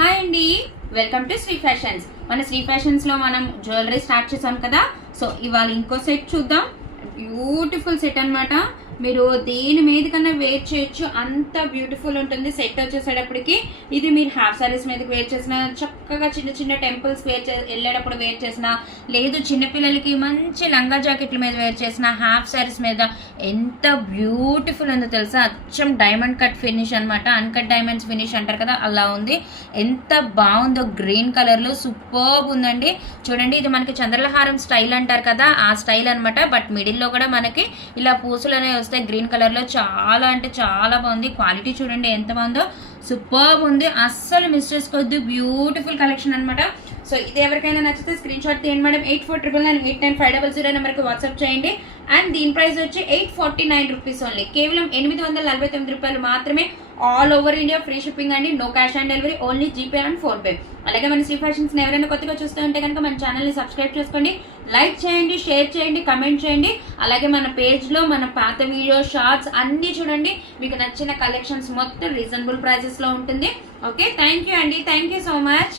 Hi అండి, welcome to Shri fashions. మన Shri fashions లో మనం జ్యువెలరీ స్టార్ట్ చేసాం కదా. సో ఇవాళ ఇంకో సెట్ చూద్దాం. బ్యూటిఫుల్ సెట్ అన్నమాట. మీరు దేని మీద కన్నా వేర్ చేయొచ్చు, అంత బ్యూటిఫుల్ ఉంటుంది సెట్ వచ్చేసేటప్పటికి. ఇది మీరు హాఫ్ సారీస్ మీదకి వేర్ చేసిన, చక్కగా చిన్న చిన్న టెంపుల్స్ వెళ్ళేటప్పుడు వేర్ చేసిన, లేదు చిన్నపిల్లలకి మంచి లంగా జాకెట్ల మీద వేర్ చేసిన, హాఫ్ సారీస్ మీద ఎంత బ్యూటిఫుల్ ఉందో తెలుసా. అచ్చం డైమండ్ కట్ ఫినిష్ అనమాట, అన్కట్ డైమండ్స్ ఫినిష్ అంటారు కదా, అలా ఉంది. ఎంత బాగుందో, గ్రీన్ కలర్లో సూపర్బ్ ఉందండి. చూడండి, ఇది మనకి చంద్రలహారం స్టైల్ అంటారు కదా, ఆ స్టైల్ అనమాట. బట్ మిడిల్లో కూడా మనకి ఇలా పూసలనే వస్తాయి గ్రీన్ కలర్లో. చాలా అంటే చాలా బాగుంది. క్వాలిటీ చూడండి ఎంత బాగుందో, సూపర్బ్ ఉంది. అస్సలు మిస్ చేసుకోవద్దు. బ్యూటిఫుల్ కలెక్షన్ అనమాట. సో ఇది ఎవరికైనా నచ్చితే స్క్రీన్ షాట్ తీయండి మేడం. 8499 89500 నెంబర్కి వాట్సాప్ చేయండి. అండ్ దీని ప్రైస్ వచ్చి 849 రూపీస్ ఓన్లీ, కేవలం 849 రూపాయలు మాత్రమే. All over India free shipping అండి, no cash on delivery, only GPay and PhonePe. అలాగే మన శ్రీ ఫ్యాషన్స్ ఎవరైనా కొత్తగా చూస్తూ ఉంటే కనుక మన ఛానల్ని సబ్స్క్రైబ్ చేసుకోండి, లైక్ చేయండి, షేర్ చేయండి, కమెంట్ చేయండి. అలాగే మన పేజ్లో మన పాత వీడియో షార్ట్స్ అన్నీ చూడండి. మీకు నచ్చిన కలెక్షన్స్ మొత్తం రీజనబుల్ ప్రైజెస్లో ఉంటుంది. ఓకే, థ్యాంక్ యూ అండి, థ్యాంక్ యూ సో మచ్.